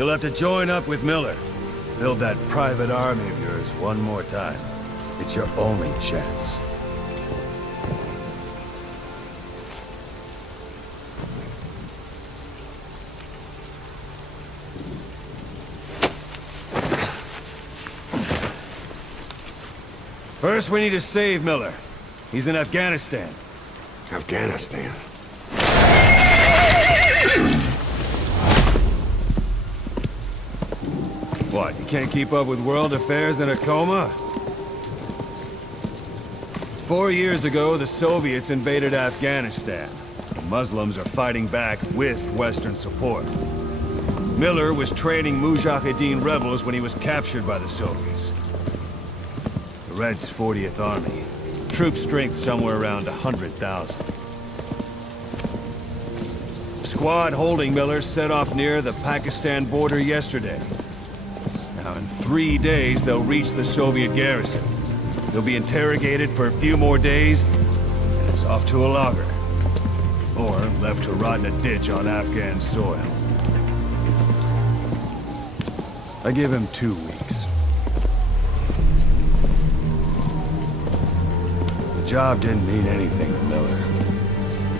You'll have to join up with Miller. Build that private army of yours one more time. It's your only chance. First, we need to save Miller. He's in Afghanistan. Afghanistan? What, you can't keep up with world affairs in a coma? 4 years ago, the Soviets invaded Afghanistan. The Muslims are fighting back with Western support. Miller was training Mujahideen rebels when he was captured by the Soviets. The Reds' 40th Army. Troop strength somewhere around 100,000. The squad holding Miller set off near the Pakistan border yesterday. Now, in 3 days, they'll reach the Soviet garrison. They'll be interrogated for a few more days, and it's off to a lager. Or left to rot in a ditch on Afghan soil. I give him 2 weeks. The job didn't mean anything to Miller.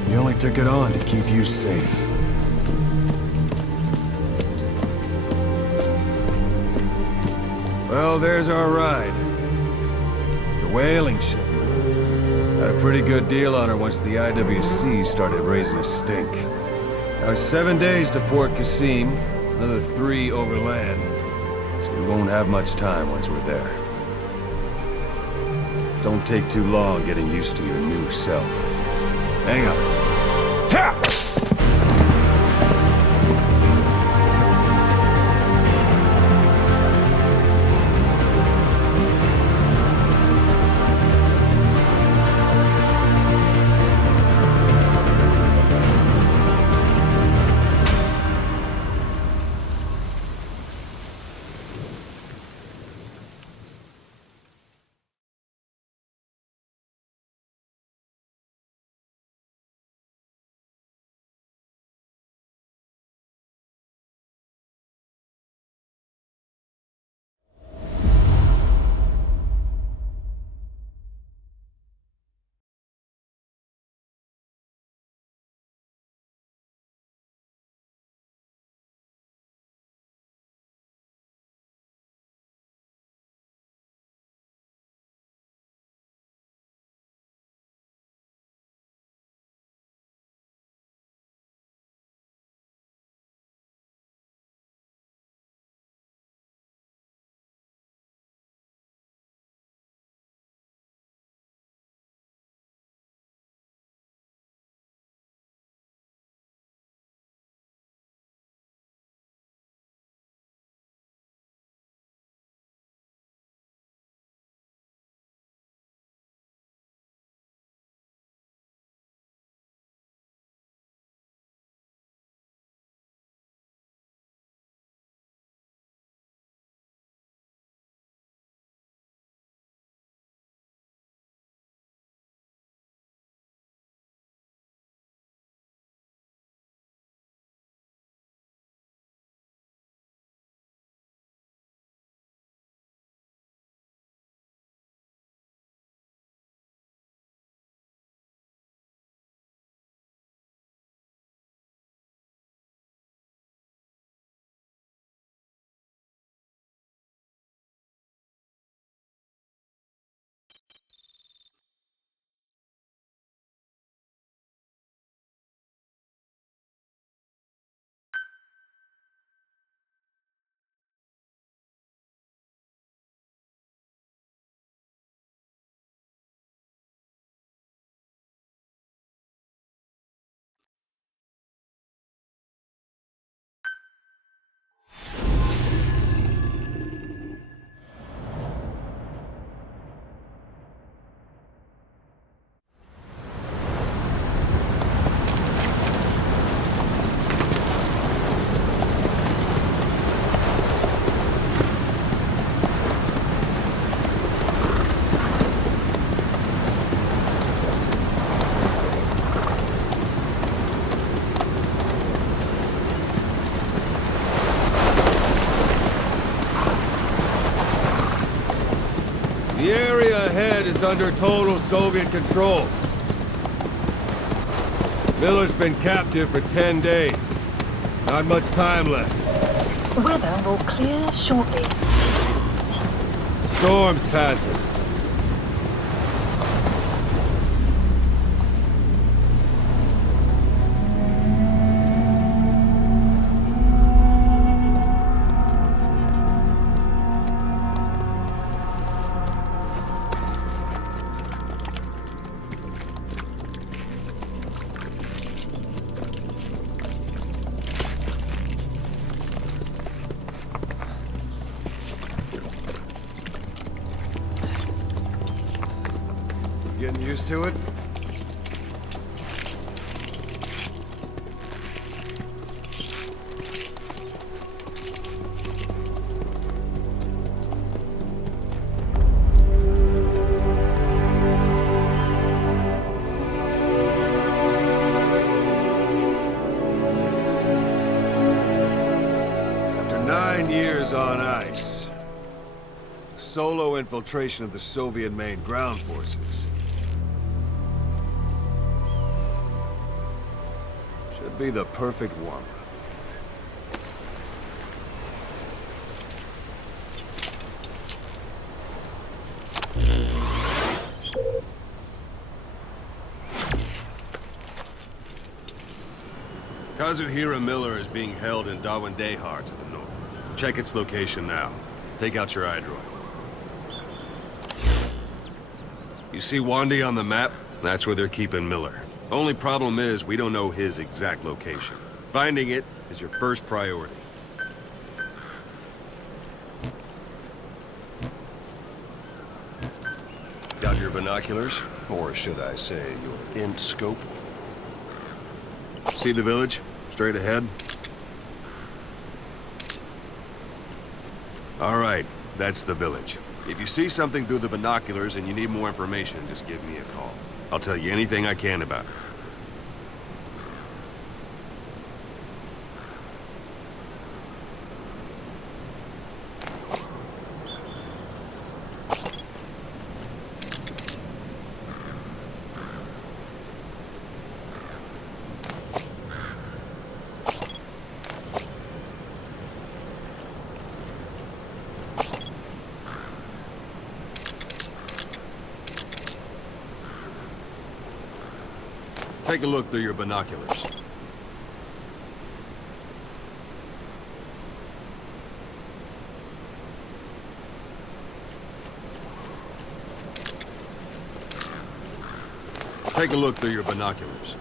He only took it on to keep you safe. Well, there's our ride. It's a whaling ship. Had a pretty good deal on her once the IWC started raising a stink. Now, 7 days to Port Qasim, another 3 overland. So we won't have much time once we're there. Don't take too long getting used to your new self. Hang on. Ha! ahead is under total Soviet control. Miller's been captive for 10 days. Not much time left. Weather will clear shortly. Storm's passing. Getting used to it? After 9 years on ice, solo infiltration of the Soviet main ground forces. Should be the perfect one. Kazuhira Miller is being held in Dawandehar to the north. Check its location now. Take out your iDroid. You see Wandi on the map? That's where they're keeping Miller. Only problem is, we don't know his exact location. Finding it is your first priority. Got your binoculars? Or should I say, your int scope? See the village? Straight ahead? All right, that's the village. If you see something through the binoculars and you need more information, just give me a call. I'll tell you anything I can about it. Take a look through your binoculars. Take a look through your binoculars.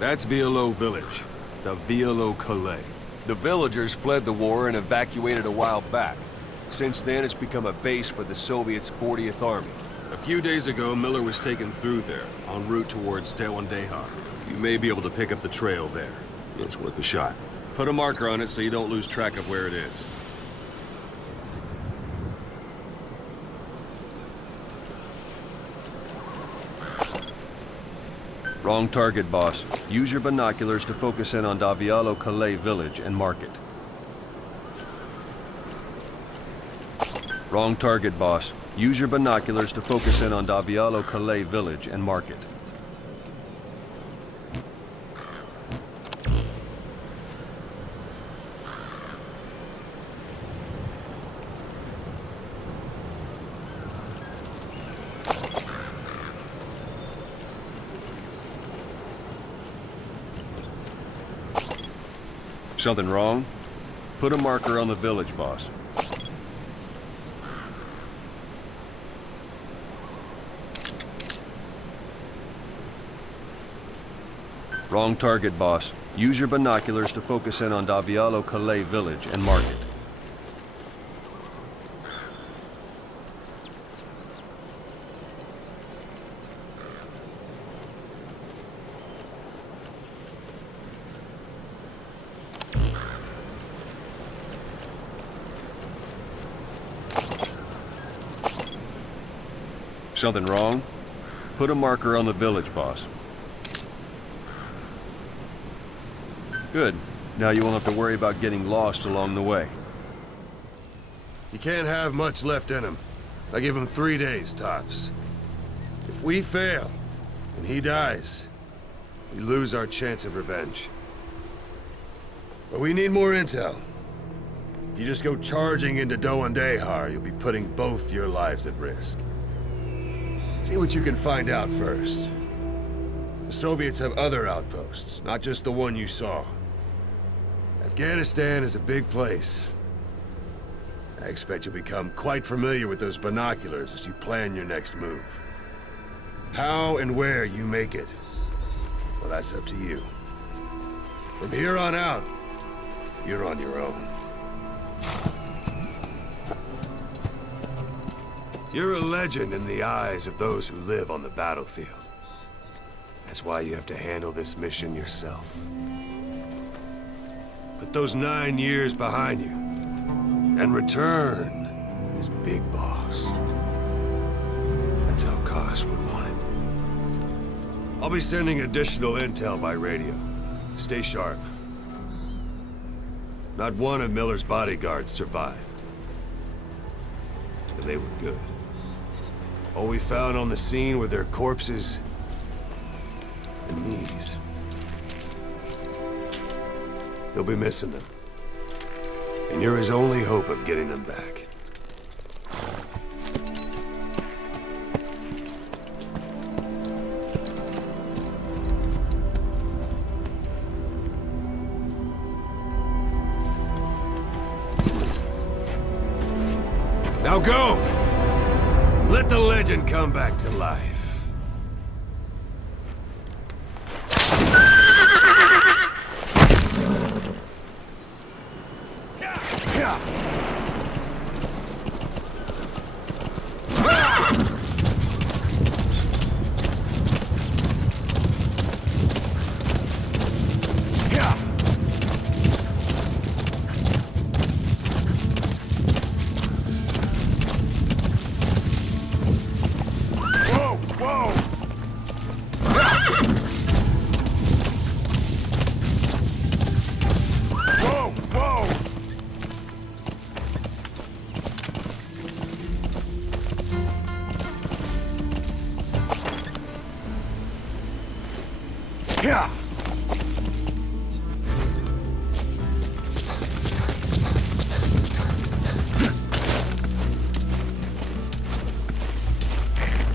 That's Violo Village. The Violo Calais. The villagers fled the war and evacuated a while back. Since then, it's become a base for the Soviets' 40th Army. A few days ago, Miller was taken through there, en route towards Dawandehar. You may be able to pick up the trail there. It's worth a shot. Put a marker on it so you don't lose track of where it is. Wrong target, boss. Use your binoculars to focus in on Violo Calais village and mark it. Wrong target, boss. Use your binoculars to focus in on Violo Calais village and mark it. Something wrong? Put a marker on the village, boss. Wrong target, boss. Use your binoculars to focus in on Violo Calais village and mark it. Something wrong? Put a marker on the village, boss. Good. Now you won't have to worry about getting lost along the way. He can't have much left in him. I give him 3 days, tops. If we fail, and he dies, we lose our chance of revenge. But we need more intel. If you just go charging into Doandehar, you'll be putting both your lives at risk. See what you can find out first. The Soviets have other outposts, not just the one you saw. Afghanistan is a big place. I expect you'll become quite familiar with those binoculars as you plan your next move. How and where you make it, well, that's up to you. From here on out, you're on your own. You're a legend in the eyes of those who live on the battlefield. That's why you have to handle this mission yourself. Put those 9 years behind you, and return as Big Boss. That's how Koss would want it. I'll be sending additional intel by radio. Stay sharp. Not one of Miller's bodyguards survived. And they were good. All we found on the scene were their corpses and knees. You'll be missing them. And you're his only hope of getting them back. Now go! Let the legend come back to life.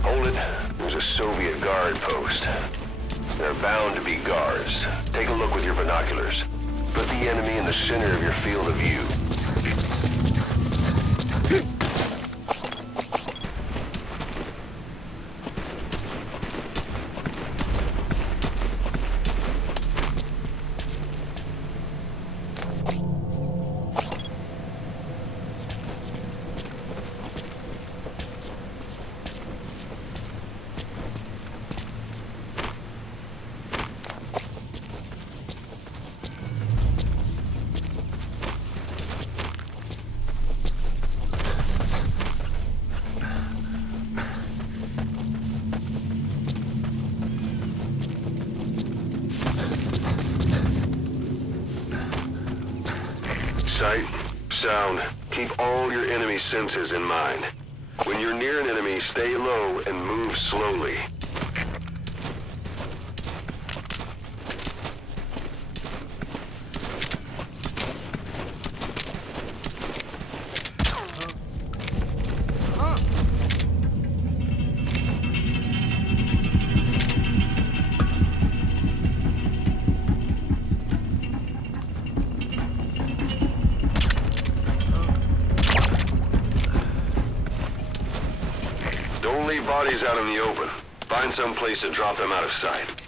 Hold it. There's a Soviet guard post. There are bound to be guards. Take a look with your binoculars. Put the enemy in the center of your field of view. Sight, sound, keep all your enemy senses in mind. When you're near an enemy, stay low and move slowly. Don't leave bodies out in the open. Find some place to drop them out of sight.